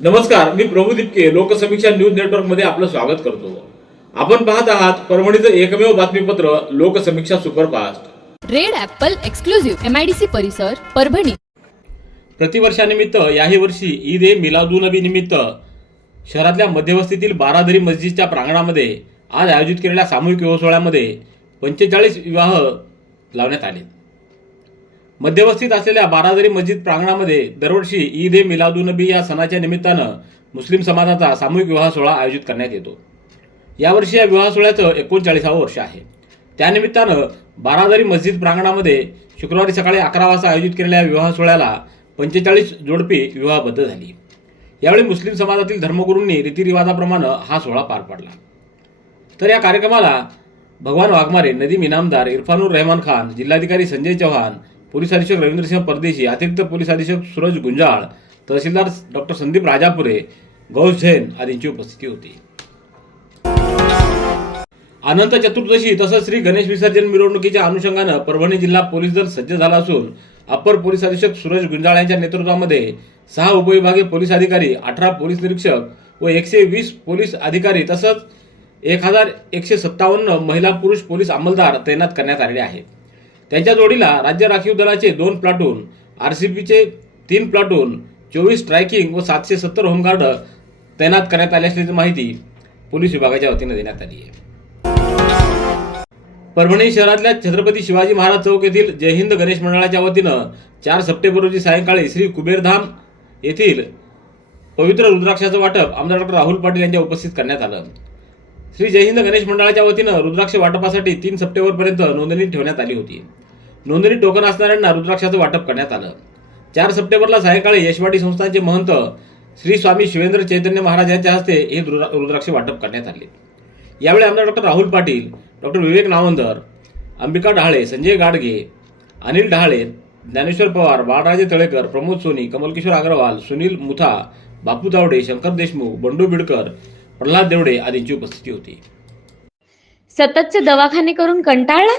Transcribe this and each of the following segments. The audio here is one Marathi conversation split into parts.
नमस्कार मी प्रभू दिपके लोकसमीक्षा न्यूज नेटवर्कमध्ये आपलं स्वागत करतो. आपण पाहत आहात परभणीचं एकमेव बातमीपत्र Loksamiksha superfast. Red apple exclusive MIDC परिसर परभणी. प्रतिवर्षानिमित्त याही वर्षी ईद ए मिलादुनबी निमित्त शहरातल्या मध्यवस्तीतील बारादरी मस्जिदच्या प्रांगणामध्ये आज आयोजित केलेल्या सामूहिक विवाह सोहळ्यामध्ये पंचेचाळीस विवाह लावण्यात आले. मध्यवस्थित असलेल्या बारादरी मस्जिद प्रांगणामध्ये दरवर्षी ईद ए मिलादुनबी या सणाच्या निमित्तानं मुस्लिम समाजाचा सामूहिक विवाह सोहळा आयोजित करण्यात येतो. यावर्षी या विवाह सोहळ्याचं एकोणचाळीसावं वर्ष आहे. त्यानिमित्तानं बारादरी मस्जिद प्रांगणामध्ये शुक्रवारी सकाळी अकरा वाजता आयोजित केलेल्या विवाह सोहळ्याला पंचेचाळीस जोडपी विवाहबद्ध झाली. यावेळी मुस्लिम समाजातील धर्मगुरूंनी रीतिरिवाजाप्रमाणे हा सोहळा पार पाडला. तर या कार्यक्रमाला भगवान वाघमारे नदीम इनामदार इरफानुर रहमान खान जिल्हाधिकारी संजय चव्हाण पोलीस अधीक्षक रवींद्रसिंह परदेशी अतिरिक्त पोलीस अधीक्षक सूरज गुंजाळ तहसीलदार डॉक्टर संदीप राजापुरे गौस जैन आदींची उपस्थिती होती. अनंत चतुर्दशी तसंच श्री गणेश विसर्जन मिरवणुकीच्या अनुषंगानं परभणी जिल्हा पोलीस दल सज्ज झाला असून अपर पोलीस अधीक्षक सूरज गुंजाळ यांच्या नेतृत्वामध्ये सहा उपविभागीय पोलीस अधिकारी अठरा पोलीस निरीक्षक व एकशे वीस पोलीस अधिकारी तसंच एक हजार एकशे सत्तावन्न महिला पुरुष पोलीस अंमलदार तैनात करण्यात आलेले आहेत. त्यांच्या जोडीला राज्य राखीव दलाचे दोन प्लाटून आरसीबीचे तीन प्लाटून चोवीस स्ट्रायकिंग व सातशे सत्तर होमगार्ड तैनात करण्यात आले असल्याची माहिती पोलीस विभागाच्या वतीनं देण्यात आली आहे. परभणी शहरातल्या छत्रपती शिवाजी महाराज चौक येथील जय हिंद गणेश मंडळाच्या वतीनं चार सप्टेंबर रोजी सायंकाळी श्री कुबेरधाम येथील पवित्र रुद्राक्षाचं वाटप आमदार डॉक्टर राहुल पाटील यांच्या उपस्थित करण्यात आलं. श्री जय हिंद गणेश मंडळाच्या वतीनं रुद्राक्ष वाटपासाठी तीन सप्टेंबरपर्यंत नोंदणी ठेवण्यात आली होती. नोंदणी टोकन असणाऱ्यांना रुद्राक्षाचं वाटप करण्यात आलं. चार सप्टेंबरला सायंकाळी यशवाटी संस्थानचे महंत श्री स्वामी शिवेंद्र चैतन्य महाराज यांच्या हस्ते हे रुद्राक्ष वाटप करण्यात आले. यावेळी आमदार डॉक्टर राहुल पाटील डॉक्टर विवेक नावंदर अंबिका डहाळे संजय गाडगे अनिल डहाळे ज्ञानेश्वर पवार बाळराजे तळेकर प्रमोद सोनी कमलकिशोर अग्रवाल सुनील मुथा बापू तावडे शंकर देशमुख बंडू बिडकर प्रल्हाद देवडे आदींची उपस्थिती होती. सततचे दवाखाने करून कंटाळला?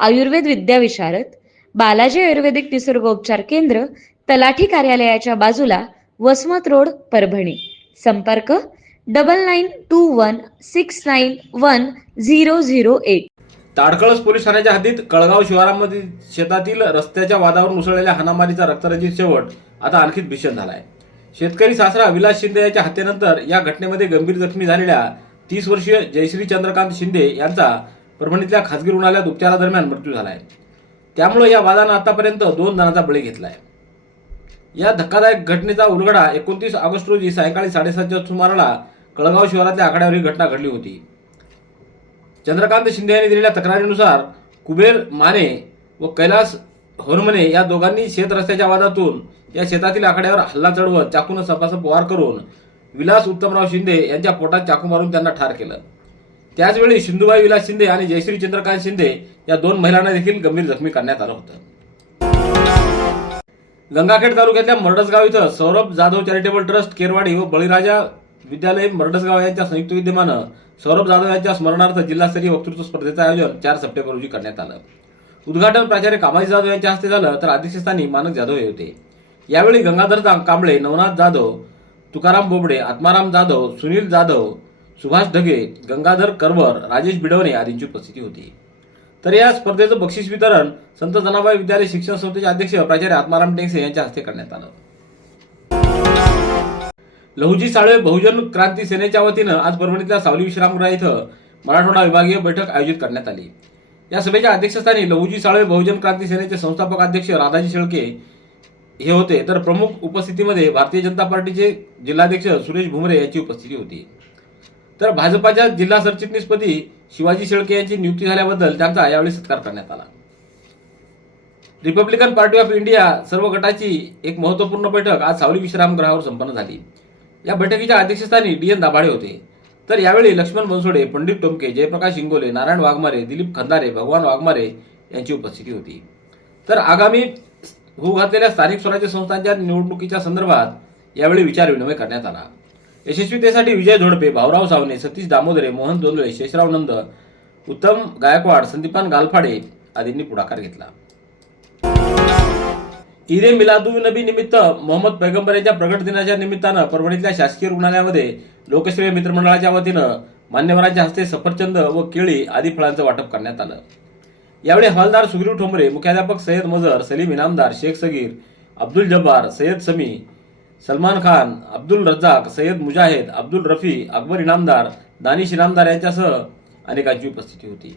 आयुर्वेद विद्याविशारद बालाजी आयुर्वेदिक निसर्गोपचार केंद्र तलाठी कार्यालयाच्या बाजूला वसमत रोड परभणी. संपर्क double nine two one six nine one zero zero eight Tadkalas police ठाण्याच्या हद्दीत कळगाव शिवारामध्ये शेतातील रस्त्याच्या वादावरून उसळलेल्या हाणामारीचा रक्तरंजित शेवट आता आणखीच भीषण झालाय. शेतकरी सासरा विलास शिंदे याच्या हत्येनंतर या घटनेमध्ये गंभीर जखमी झालेल्या तीस वर्षीय जयश्री चंद्रकांत शिंदे यांचा परभणीतल्या खासगी रुग्णालयात उपचारादरम्यान मृत्यू झाला आहे त्यामुळे या वादानं आतापर्यंत दोन जणांचा बळी आहे या धक्कादायक घटनेचा उलगडा एकोणतीस ऑगस्ट रोजी सायंकाळी साडेसातच्या सुमाराला कळगाव शहरातल्या आखाड्यावर ही घटना घडली होती. चंद्रकांत शिंदे यांनी दिलेल्या तक्रारीनुसार कुबेर माने व कैलास होरमने या दोघांनी शेत रस्त्याच्या वादातून या शेतातील आखाड्यावर हल्ला चढवत चाकून सपासप वार करून विलास उत्तमराव शिंदे यांच्या पोटात चाकू मारून त्यांना ठार केलं. त्याचवेळी सिंधुबाई विलास शिंदे आणि जयश्री चंद्रकांत शिंदे या दोन महिलांना देखील गंभीर जखमी करण्यात आलं होतं. गंगाखेड तालुक्यातल्या मरडसगाव इथं सौरभ जाधव चॅरिटेबल ट्रस्ट केरवाडी व बळीराजा विद्यालय मरडसगाव यांच्या संयुक्त विद्यमानं सौरभ जाधव यांच्या स्मरणार्थ जिल्हास्तरीय वक्तृत्व स्पर्धेचं आयोजन चार सप्टेंबर रोजी करण्यात आलं. उद्घाटन प्राचार्य कामाजी जाधव यांच्या हस्ते झालं तर अध्यक्षस्थानी मानक जाधव हे होते. यावेळी गंगाधर कांबळे नवनाथ जाधव तुकाराम बोबडे आत्माराम जाधव सुनील जाधव सुभाष ढगे गंगाधर करवर राजेश बिडवणे आदींची उपस्थिती होती. तर या स्पर्धेचं बक्षीस वितरण संत जनाबाई विद्यालय शिक्षण संस्थेचे अध्यक्ष प्राचार्य आत्माराम टेंगसे यांच्या हस्ते करण्यात आलं. लहुजी साळवे बहुजन क्रांती सेनेच्या वतीनं आज परभणीतल्या सावली विश्रामगृह इथं मराठवाडा विभागीय बैठक आयोजित करण्यात आली. या सभेच्या अध्यक्षस्थानी लहुजी साळवे बहुजन क्रांती सेनेचे संस्थापक अध्यक्ष राधाजी शेळके हे होते. तर प्रमुख उपस्थितीमध्ये भारतीय जनता पार्टीचे जिल्हाध्यक्ष सुरेश भुमरे यांची उपस्थिती होती. तर भाजपाच्या जिल्हा सरचिटणीसपदी शिवाजी शेळके यांची नियुक्ती झाल्याबद्दल त्यांचा यावेळी सत्कार करण्यात आला. रिपब्लिकन पार्टी ऑफ इंडिया सर्व गटाची एक महत्त्वपूर्ण बैठक आज सावली विश्रामगृहावर संपन्न झाली. या बैठकीच्या अध्यक्षस्थानी डी एन दाभाडे होते. तर यावेळी लक्ष्मण बनसोडे पंडित टोमके जयप्रकाश इंगोले नारायण वाघमारे दिलीप खंदारे भगवान वाघमारे यांची उपस्थिती होती. तर आगामी होऊ घातलेल्या स्थानिक स्वराज्य संस्थांच्या निवडणुकीच्या संदर्भात यावेळी विचारविनिमय करण्यात आला. यशस्वीतेसाठी विजय झोडपे भाऊराव सावने सतीश दामोदरे मोहन दोंदळे शेषराव नंद उत्तम गायकवाड संदीपान गालफाडे आदींनी पुढाकार घेतला. ईदे मिलादुनबी निमित्त मोहम्मद पैगंबर यांच्या प्रगट दिनाच्या निमित्तानं परभणीतल्या शासकीय रुग्णालयामध्ये लोकसेवा मित्रमंडळाच्या वतीनं मान्यवरांच्या हस्ते सफरचंद व केळी आदी फळांचं वाटप करण्यात आलं. यावेळी हवालदार सुग्रीव ठोंबरे मुख्याध्यापक सय्यद मजर सलीम इनामदार शेख सगीर अब्दुल जब्बार सय्यद समी सलमान खान अब्दुल रज्जाक सय्यद मुजाहिद अब्दुल रफी अकबर इनामदार दानिश इनामदार यांच्यासह अनेकांची उपस्थिती होती.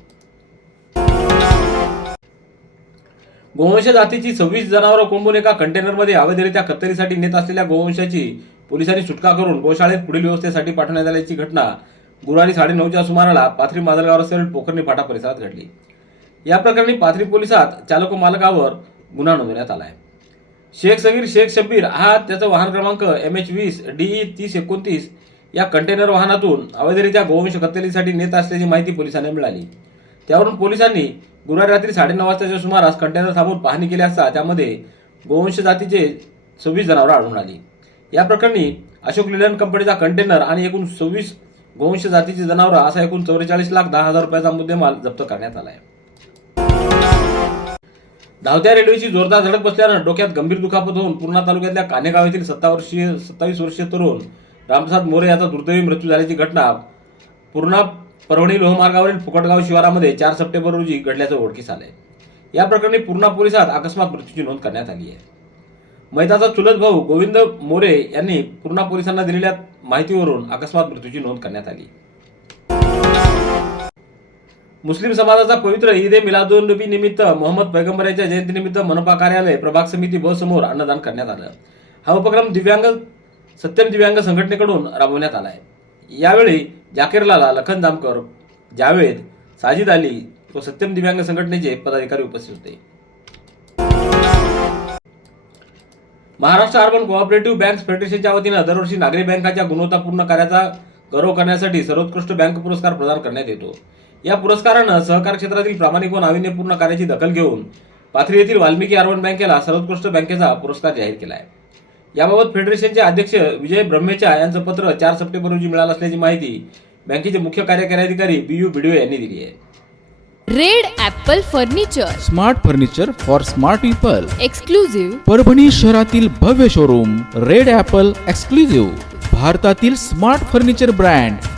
गोवंश जातीची सव्वीस जनावरं कोंबून एका कंटेनरमध्ये अवैधरित्या कत्तरीसाठी नेत असलेल्या गोवंशाची पोलिसांनी सुटका करून गोशाळेत पुढील व्यवस्थेसाठी पाठवण्यात आल्याची घटना गुरुवारी साडेनऊच्या सुमाराला पाथरी माजलगाव रस्त्यावरील पोखरणी फाटा परिसरात घडली. या प्रकरणी पाथरी पोलिसात चालक मालकावर गुन्हा नोंदवण्यात आला आहे. शेख सगीर शेख शब्बीर हा त्याचा वाहन क्रमांक एम एच वीस डीई तीस एकोणतीस या कंटेनर वाहनातून अवैधरित्या गोवंश कत्तलीसाठी नेत असल्याची माहिती पोलिसांना मिळाली. त्यावरून पोलिसांनी गुरुवारी रात्री साडेनऊ वाजताच्या सुमारास कंटेनर थांबून पाहणी केली असता त्यामध्ये गोवंश जातीचे सव्वीस जनावरं आढळून आली. या प्रकरणी अशोक लिलन कंपनीचा कंटेनर आणि एकूण सव्वीस गोवंश जातीची जनावरं असा एकूण चौवेचाळीस लाख दहा हजार रुपयाचा मुद्देमाल जप्त करण्यात आला आहे धावत्या रेल्वेची जोरदार धडक बसल्यानं डोक्यात गंभीर दुखापत होऊन पूर्णा तालुक्यातल्या कानेगाव येथील सत्ता वर्षीय सत्तावीस वर्षीय तरुण रामप्रसाद मोरे याचा दुर्दैवी मृत्यू झाल्याची घटना पूर्णा परभणी लोहमार्गावरील फुकटगाव शिवारामध्ये चार सप्टेंबर रोजी घडल्याचं ओळखीस आलंय. या प्रकरणी पूर्णा पोलिसात अकस्मात मृत्यूची नोंद करण्यात आली आहे. मैताचा चुलत भाऊ गोविंद मोरे यांनी पूर्णा पोलिसांना दिलेल्या माहितीवरून अकस्मात मृत्यूची नोंद करण्यात आली. मुस्लिम समाजाचा पवित्र ईद ए मिलादुन्नबी निमित्त मोहम्मद पैगंबर यांच्या जयंतीनिमित्त मनपा कार्यालय प्रभाग समिती ब समोर अन्नदान करण्यात आलं. हा उपक्रम दिव्यांग सत्यम दिव्यांग संघटनेकडून राबवण्यात आला आहे यावेळी जाकीर लाला लखन जामकर जावेद साजिद अली व सत्यम दिव्यांग संघटनेचे पदाधिकारी उपस्थित होते. महाराष्ट्र अर्बन कोऑपरेटिव्ह बँक्स फेडरेशनच्या वतीनं दरवर्षी नागरी बँकाच्या गुणवत्तापूर्ण कार्याचा गौरव करण्यासाठी सर्वोत्कृष्ट बँक पुरस्कार प्रदान करण्यात येतो. या पुरस्कारानं सहकार क्षेत्रातील प्रामाणिक व नाविन्यपूर्ण कार्याची दखल घेऊन पाथरी येथील वाल्मिकी अर्बन बँकेला सर्वोत्कृष्ट बँकेचा पुरस्कार जाहीर केला आहे याबाबत फेडरेशनचे अध्यक्ष विजय ब्रह्मेचा यांचं पत्र चार सप्टेंबर रोजी मिळालं असल्याची माहिती बँकेचे मुख्य कार्यकारी अधिकारी बी यू बिडवे यांनी दिली आहे. Red Apple furniture. Smart furniture for smart people. Exclusive Parbhani शहरातील भव्य शोरूम रेड ॲपल एक्सक्लुझिव्ह. भारतातील स्मार्ट फर्निचर ब्रँड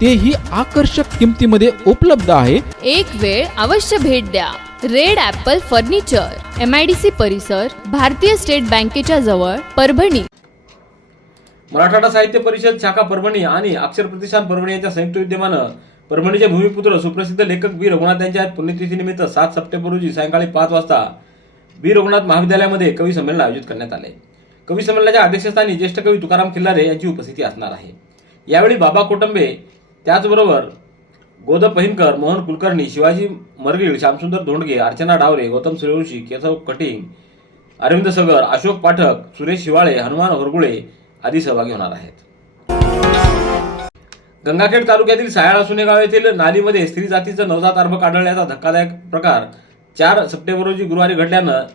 तेही आकर्षक किमतीमध्ये उपलब्ध आहे. एक वेळ अवश्य भेट द्या. Red apple furniture M I D C परिसर भारतीय स्टेट बँकेच्या जवळ परभणी. मराठवाडा साहित्य परिषद शाखा परभणी आणि अक्षर प्रतिष्ठान परभणी यांच्या संयुक्त विद्यमानं परभणीचे भूमिपुत्र सुप्रसिद्ध लेखक बी. रघुनाथ यांच्या पुण्यतिथीनिमित्त सात सप्टेंबर रोजी सायंकाळी पाच वाजता बी. रघुनाथ महाविद्यालयामध्ये कवी संमेलन आयोजित करण्यात आले. कवी संमेलनाच्या अध्यक्षस्थानी ज्येष्ठ कवी तुकाराम खिल्लारे यांची उपस्थिती असणार आहे. यावेळी बाबा कोटंबे त्याचबरोबर गोद पहिनकर मोहन कुलकर्णी शिवाजी मरगीळ श्यामसुंदर धोंडगे अर्चना डावरे गौतम सूर्यवंशी केशव कटिंग अरविंद सगर अशोक पाठक सुरेश शिवाळे हनुमान होरगुळे आदी सहभागी होणार आहेत. गंगाखेड तालुक्यातील सायाळा सुनेगाव येथील नालीमध्ये स्त्री जातीचं नवजात अर्भक आढळल्याचा धक्कादायक प्रकार चार सप्टेंबर रोजी गुरुवारी घडल्यानं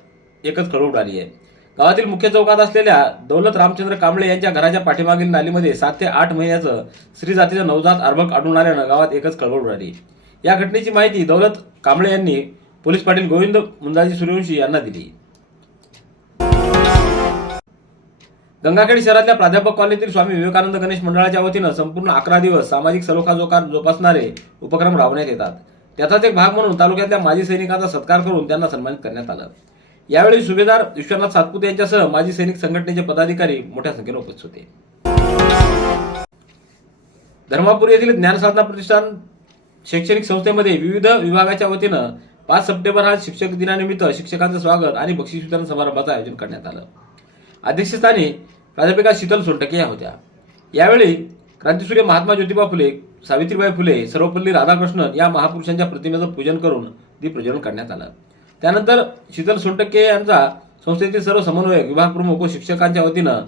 एकच खळबळ उडाली आहे. गावातील मुख्य चौकात असलेल्या दौलत रामचंद्र कांबळे यांच्या घराच्या पाठीमागील नालीमध्ये सात ते आठ महिन्याचं स्त्री जातीचं नवजात अर्भक आढळून आल्यानं गावात एकच कळवळ उडाली. या घटनेची माहिती दौलत कांबळे यांनी पोलीस पाटील गोविंद मुंजाजी सूर्यवंशी यांना दिली. गंगाखेड शहरातल्या प्राध्यापक कॉलनीतील स्वामी विवेकानंद गणेश मंडळाच्या वतीनं संपूर्ण अकरा दिवस सामाजिक सलोखाजोकार जोपासणारे उपक्रम राबवण्यात येतात. त्याचाच एक भाग म्हणून तालुक्यातल्या माजी सैनिकांचा सत्कार करून त्यांना सन्मानित करण्यात आलं. यावेळी सुभेदार विश्वनाथ सातपुते यांच्यासह माजी सैनिक संघटनेचे पदाधिकारी मोठ्या संख्येने उपस्थित होते. धर्मापूर येथील ज्ञानसाधना प्रतिष्ठान शैक्षणिक संस्थेमध्ये विविध विभागाच्या वतीनं पाच सप्टेंबर हा शिक्षक दिनानिमित्त शिक्षकांचं स्वागत आणि बक्षीस वितरण समारंभाचं आयोजन करण्यात आलं. अध्यक्षस्थानी प्राध्यापिका शीतल सोनटके या होत्या. यावेळी क्रांतीसूर्य महात्मा ज्योतिबा फुले सावित्रीबाई फुले सर्वपल्ली राधाकृष्णन या महापुरुषांच्या प्रतिमेचं पूजन करून दीपप्रज्वलन करण्यात आलं. त्यानंतर शीतल सोनटक्के यांचा संस्थेतील सर्व समन्वयक विभाग प्रमुख व शिक्षकांच्या वतीनं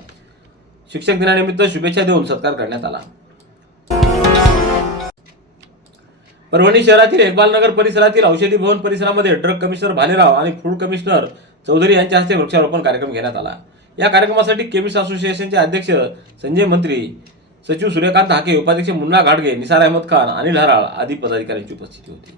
शिक्षक दिनानिमित्त शुभेच्छा देऊन सत्कार करण्यात आला. परभणी शहरातील इक्बालनगर परिसरातील औषधी भवन परिसरामध्ये ड्रग कमिशनर भालेराव आणि फूड कमिशनर चौधरी यांच्या हस्ते वृक्षारोपण कार्यक्रम घेण्यात आला. या कार्यक्रमासाठी केमिस्ट असोसिएशनचे अध्यक्ष संजय मंत्री सचिव सूर्यकांत हाके उपाध्यक्ष मुन्ना घाडगे निसार अहमद खान अनिल हराळ आदी पदाधिकाऱ्यांची उपस्थिती होती.